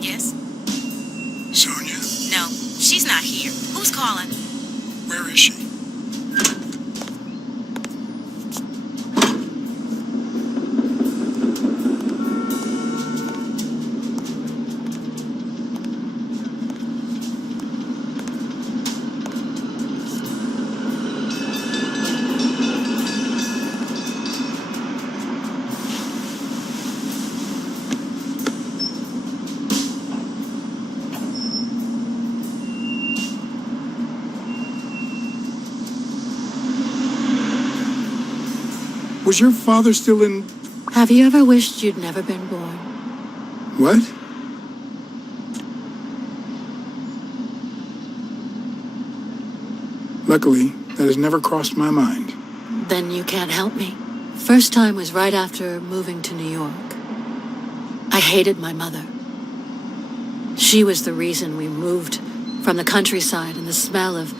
Yes? Sonia? No, she's not here. Who's calling? Where is she? Was your father still in... Have you ever wished you'd never been born? What? Luckily, that has never crossed my mind. Then you can't help me. First time was right after moving to New York. I hated my mother. She was the reason we moved from the countryside and the smell of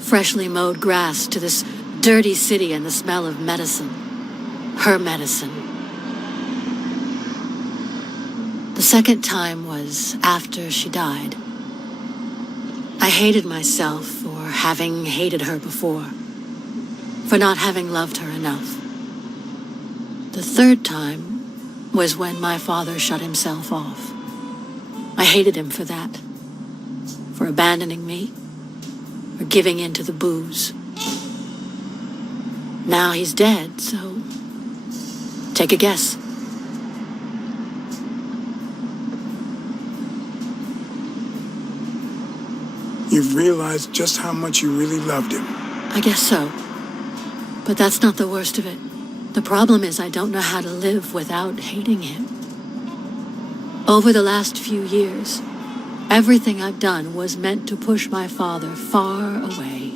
freshly mowed grass to this dirty city and the smell of medicine. Her medicine. The second time was after she died. I hated myself for having hated her before, for not having loved her enough. The third time was when my father shut himself off. I hated him for that, for abandoning me, for giving in to the booze. Now he's dead, so take a guess. You've realized just how much you really loved him. I guess so. But that's not the worst of it. The problem is I don't know how to live without hating him. Over the last few years, everything I've done was meant to push my father far away.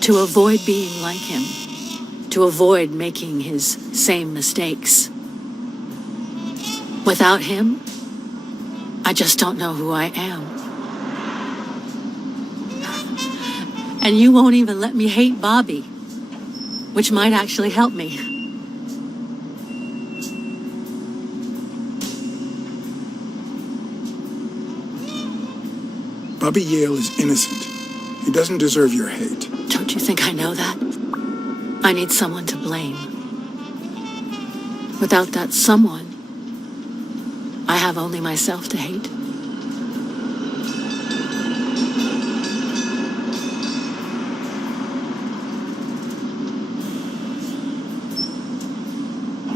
To avoid being like him. To avoid making his same mistakes. Without him, I just don't know who I am. And you won't even let me hate Bobby, which might actually help me. Bobby Yale is innocent. He doesn't deserve your hate. Don't you think I know that? I need someone to blame. Without that someone, I have only myself to hate.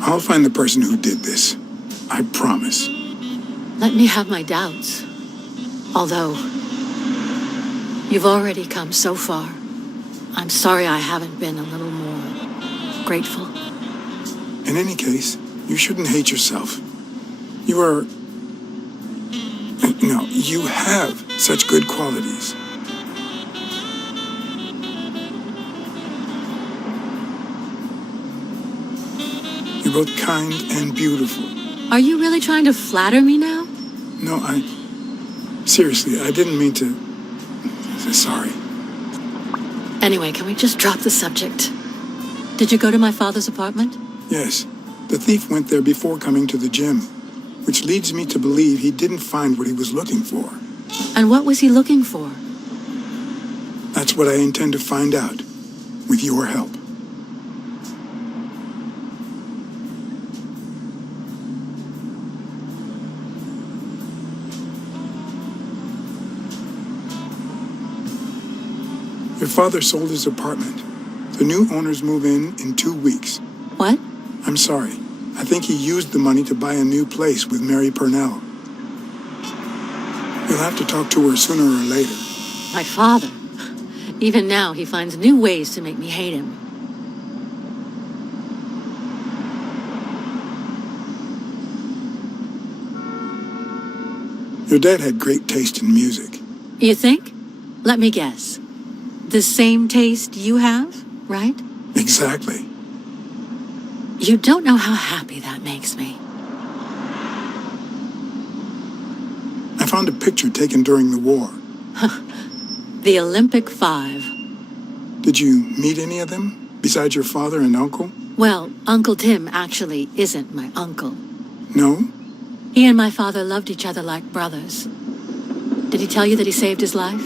I'll find the person who did this. I promise. Let me have my doubts. Although, you've already come so far. I'm sorry I haven't been a little more grateful. In any case, you shouldn't hate yourself. You are... No, you have such good qualities. You're both kind and beautiful. Are you really trying to flatter me now? No, seriously, I didn't mean to... Sorry. Anyway, can we just drop the subject? Did you go to my father's apartment? Yes. The thief went there before coming to the gym, which leads me to believe he didn't find what he was looking for. And what was he looking for? That's what I intend to find out, with your help. Your father sold his apartment. The new owners move in 2 weeks. What? I'm sorry. I think he used the money to buy a new place with Mary Purnell. You'll have to talk to her sooner or later. My father. Even now, he finds new ways to make me hate him. Your dad had great taste in music. You think? Let me guess. The same taste you have, right? Exactly. You don't know how happy that makes me. I found a picture taken during the war. The Olympic 5. Did you meet any of them, besides your father and uncle? Well, Uncle Tim actually isn't my uncle. No? He and my father loved each other like brothers. Did he tell you that he saved his life?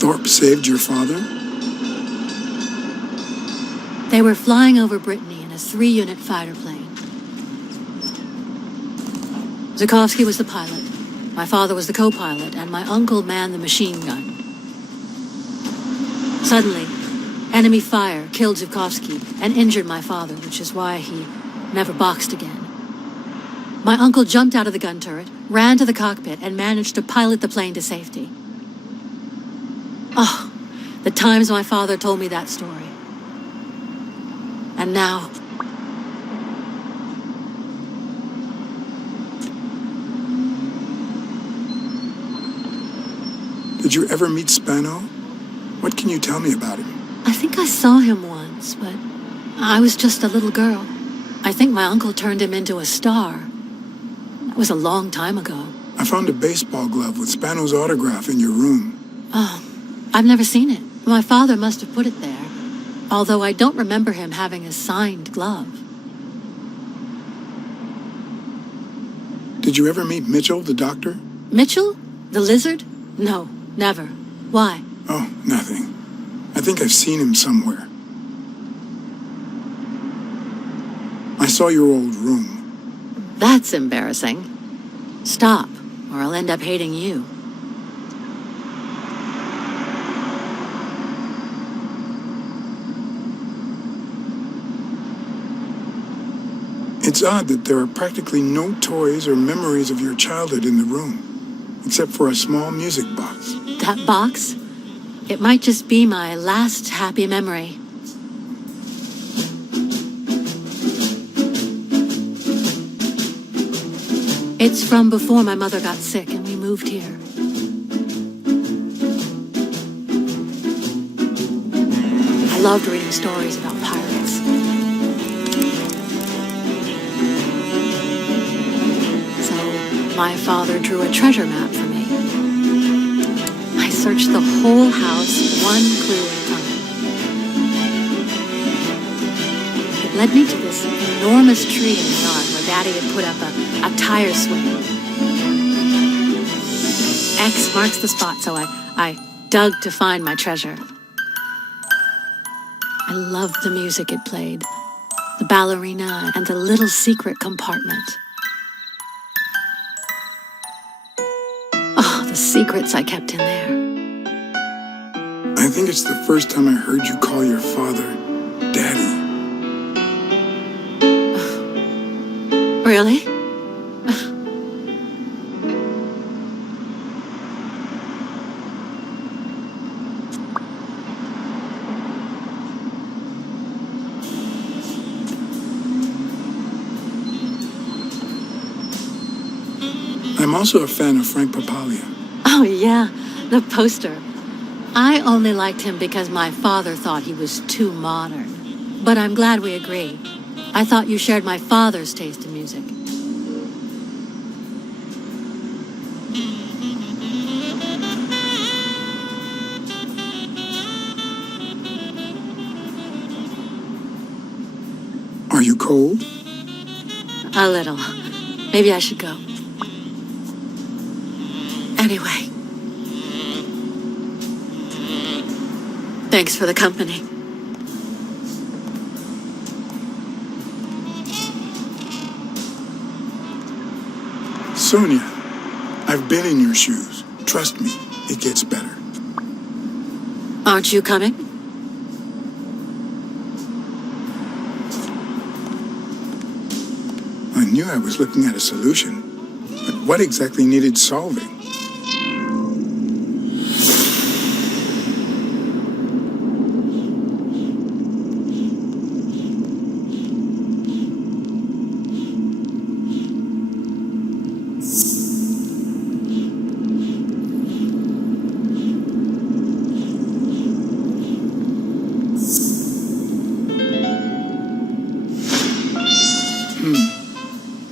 Thorpe saved your father? They were flying over Brittany in a 3-unit fighter plane. Zukovsky was the pilot, my father was the co-pilot, and my uncle manned the machine gun. Suddenly, enemy fire killed Zukovsky and injured my father, which is why he never boxed again. My uncle jumped out of the gun turret, ran to the cockpit, and managed to pilot the plane to safety. Oh, the times my father told me that story. And now... Did you ever meet Spano? What can you tell me about him? I think I saw him once, but I was just a little girl. I think my uncle turned him into a star. That was a long time ago. I found a baseball glove with Spano's autograph in your room. Oh, I've never seen it. My father must have put it there. Although I don't remember him having a signed glove. Did you ever meet Mitchell, the doctor? Mitchell? The lizard? No, never. Why? Oh, nothing. I think I've seen him somewhere. I saw your old room. That's embarrassing. Stop, or I'll end up hating you. It's odd that there are practically no toys or memories of your childhood in the room, except for a small music box. That box? It might just be my last happy memory. It's from before my mother got sick and we moved here. I loved reading stories about pirates. So my father drew a treasure map for me. I searched the whole house, one clue at a time. It led me to this enormous tree in the yard where Daddy had put up a tire swing. X marks the spot, so I dug to find my treasure. I loved the music it played, the ballerina, and the little secret compartment. Oh, the secrets I kept in there. I think it's the first time I heard you call your father Daddy. Really? I'm also a fan of Frank Papalia. Oh, yeah, the poster. I only liked him because my father thought he was too modern. But I'm glad we agree. I thought you shared my father's taste in music. Are you cold? A little. Maybe I should go. Anyway. Thanks for the company. Sonia, I've been in your shoes. Trust me, it gets better. Aren't you coming? I knew I was looking at a solution, but what exactly needed solving?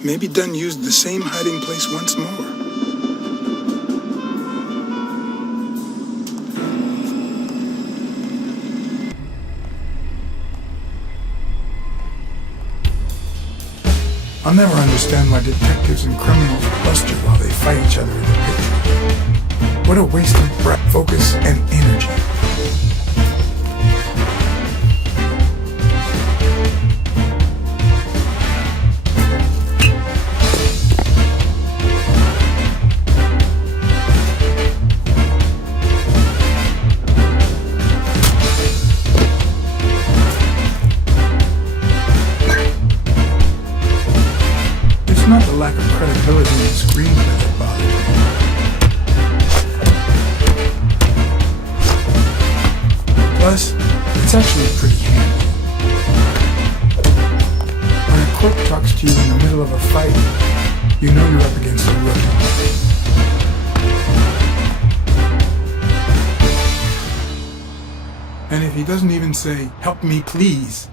Maybe Dunn used the same hiding place once more. I'll never understand why detectives and criminals bluster while they fight each other in the picture. What a waste of breath, focus, and energy. It's not the lack of credibility in the screenplay that bothers me. Plus, it's actually pretty handy. When a crook talks to you in the middle of a fight, you know you're up against a rookie. And if he doesn't even say, "Help me, please,"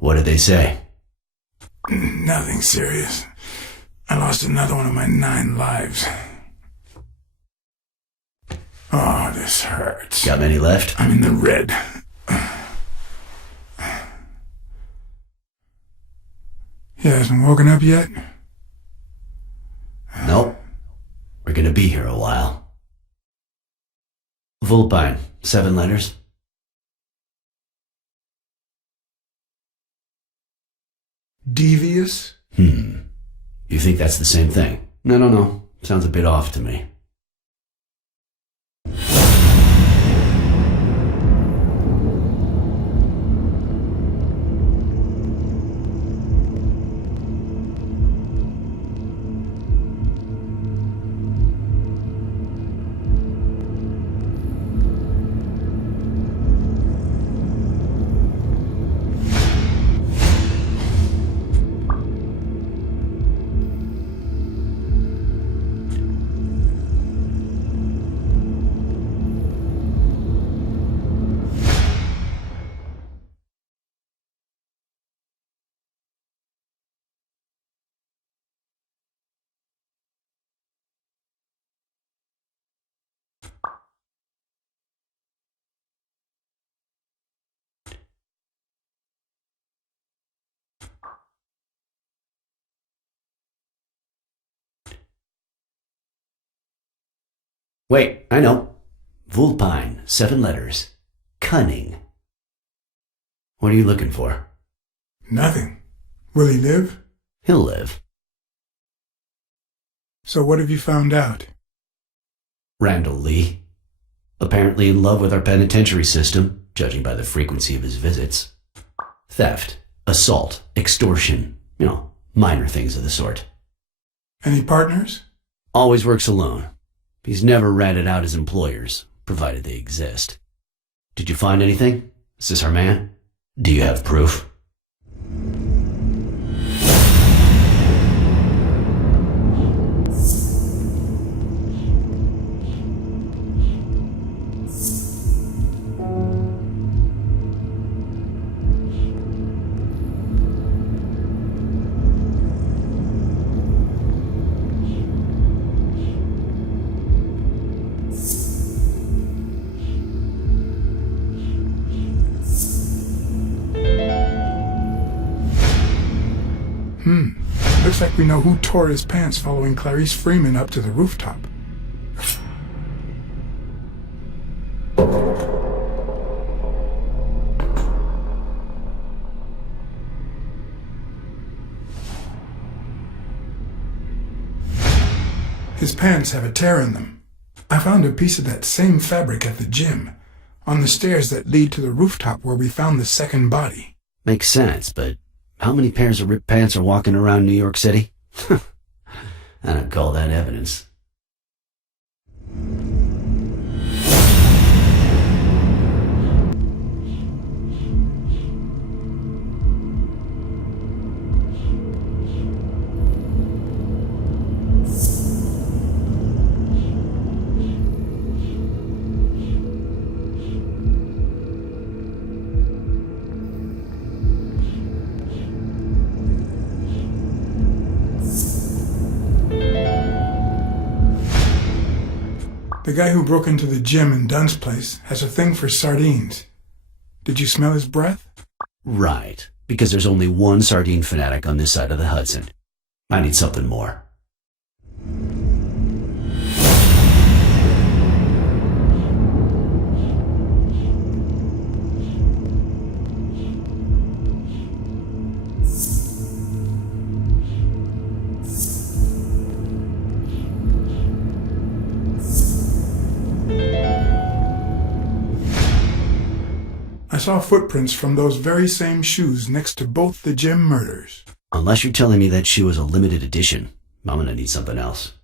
What did they say? nothing serious. I lost another one of my 9 lives. Oh, this hurts. Got many left? I'm in the red. He hasn't woken up yet? Nope. We're gonna be here a while. Vulpine, 7 letters. Devious? You think that's the same thing? No. Sounds a bit off to me. Wait, I know. Vulpine, 7 letters. Cunning. What are you looking for? Nothing. Will he live? He'll live. So what have you found out? Randall Lee. Apparently in love with our penitentiary system, judging by the frequency of his visits. Theft, assault, extortion, minor things of the sort. Any partners? Always works alone. He's never ratted out his employers, provided they exist. Did you find anything? Is this our man? Do you have proof? Looks like we know who tore his pants following Clarice Freeman up to the rooftop. His pants have a tear in them. I found a piece of that same fabric at the gym, on the stairs that lead to the rooftop where we found the second body. Makes sense, but how many pairs of ripped pants are walking around New York City? I don't call that evidence. The guy who broke into the gym in Dunn's place has a thing for sardines. Did you smell his breath? Right, because there's only one sardine fanatic on this side of the Hudson. I need something more. I saw footprints from those very same shoes next to both the gym murders. Unless you're telling me that shoe is a limited edition, I'm gonna need something else.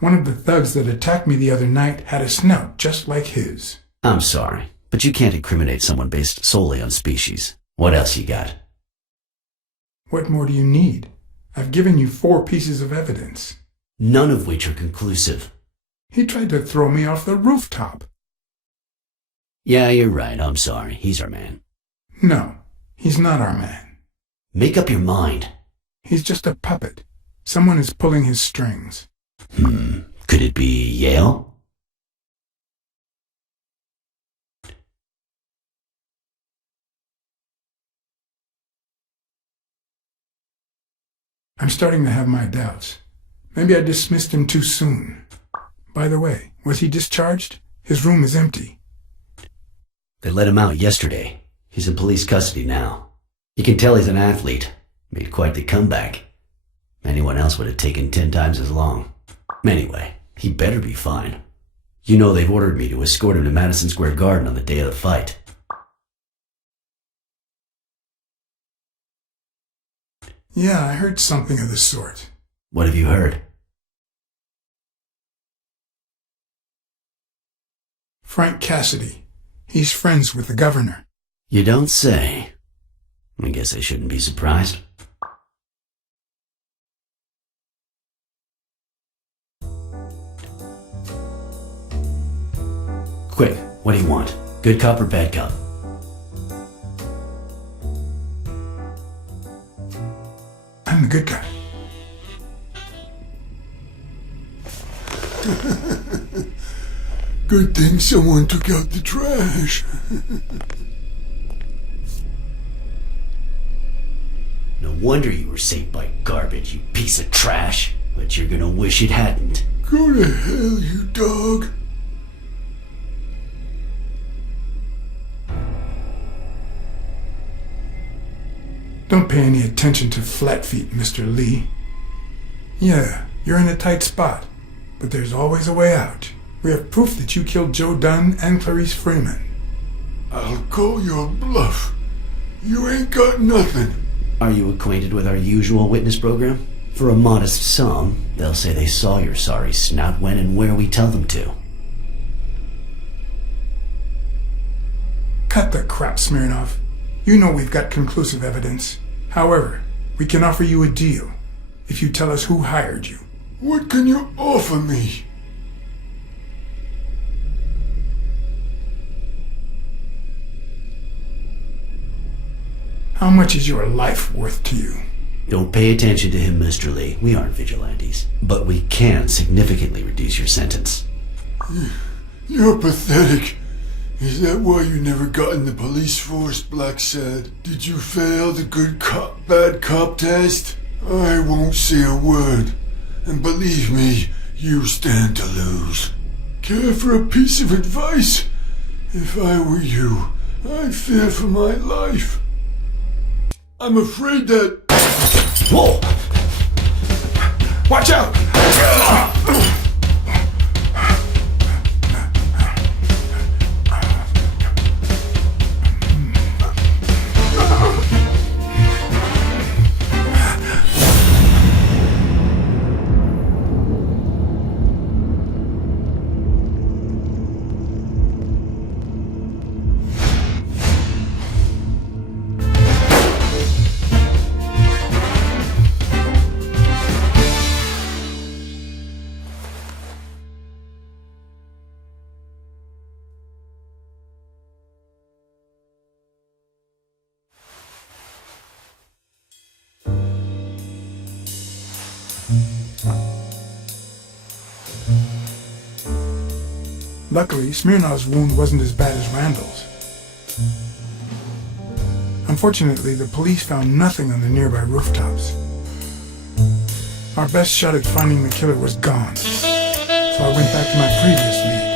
One of the thugs that attacked me the other night had a snout just like his. I'm sorry, but you can't incriminate someone based solely on species. What else you got? What more do you need? I've given you 4 pieces of evidence. None of which are conclusive. He tried to throw me off the rooftop. Yeah, you're right. I'm sorry. He's our man. No, he's not our man. Make up your mind. He's just a puppet. Someone is pulling his strings. Could it be Yale? I'm starting to have my doubts. Maybe I dismissed him too soon. By the way, was he discharged? His room is empty. They let him out yesterday. He's in police custody now. You can tell he's an athlete. Made quite the comeback. Anyone else would have taken 10 times as long. Anyway, he better be fine. You know they've ordered me to escort him to Madison Square Garden on the day of the fight. Yeah, I heard something of the sort. What have you heard? Frank Cassidy. He's friends with the governor. You don't say. I guess I shouldn't be surprised. Quick, what do you want? Good cop or bad cop? I'm the good guy. Good thing someone took out the trash. No wonder you were saved by garbage, you piece of trash. But you're gonna wish it hadn't. Go to hell, you dog. Don't pay any attention to flat feet, Mr. Lee. Yeah, you're in a tight spot, but there's always a way out. We have proof that you killed Joe Dunn and Clarice Freeman. I'll call your bluff. You ain't got nothing. Are you acquainted with our usual witness program? For a modest sum, they'll say they saw your sorry snout when and where we tell them to. Cut the crap, Smirnoff. You know we've got conclusive evidence. However, we can offer you a deal if you tell us who hired you. What can you offer me? How much is your life worth to you? Don't pay attention to him, Mr. Lee. We aren't vigilantes. But we can significantly reduce your sentence. You're pathetic. Is that why you never got in the police force, Blacksad? Did you fail the good cop, bad cop test? I won't say a word. And believe me, you stand to lose. Care for a piece of advice? If I were you, I'd fear for my life. I'm afraid that... Whoa! Watch out! Luckily, Smirnov's wound wasn't as bad as Randall's. Unfortunately, the police found nothing on the nearby rooftops. Our best shot at finding the killer was gone, so I went back to my previous lead.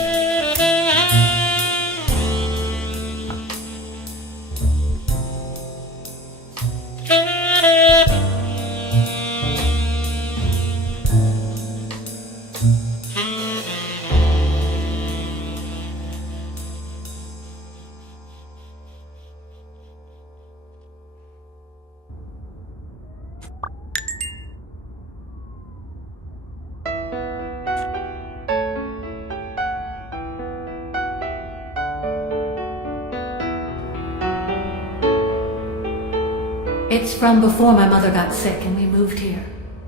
It's from before my mother got sick and we moved here.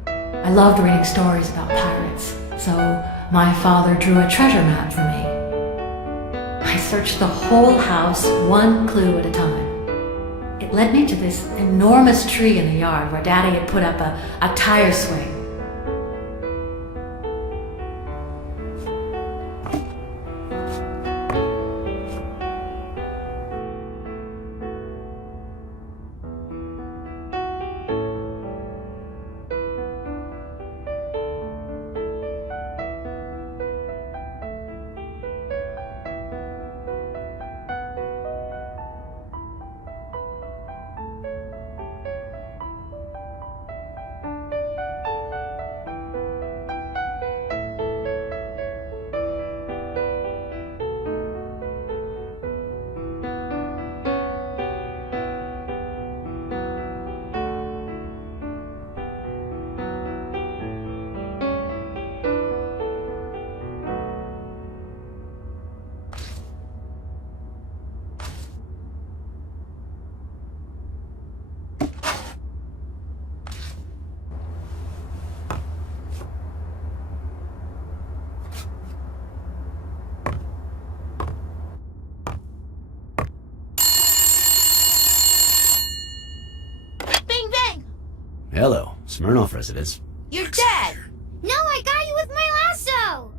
I loved reading stories about pirates, so my father drew a treasure map for me. I searched the whole house, one clue at a time. It led me to this enormous tree in the yard where Daddy had put up a tire swing. Hello, Smirnoff residence. You're dead! No, I got you with my lasso!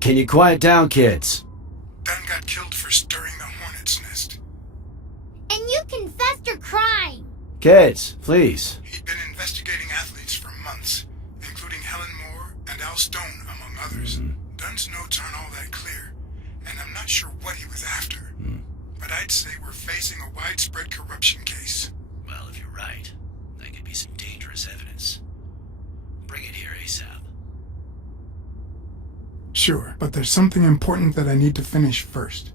Can you quiet down, kids? Dunn got killed for stirring the hornet's nest. And you confessed your crime! Kids, please. He'd been investigating athletes for months, including Helen Moore and Al Stone, among others. Dunn's notes aren't all that clear, and I'm not sure what he was after. But I'd say we're facing a widespread corruption case. Well, if you're right, that could be some dangerous evidence. Bring it here ASAP. Sure, but there's something important that I need to finish first.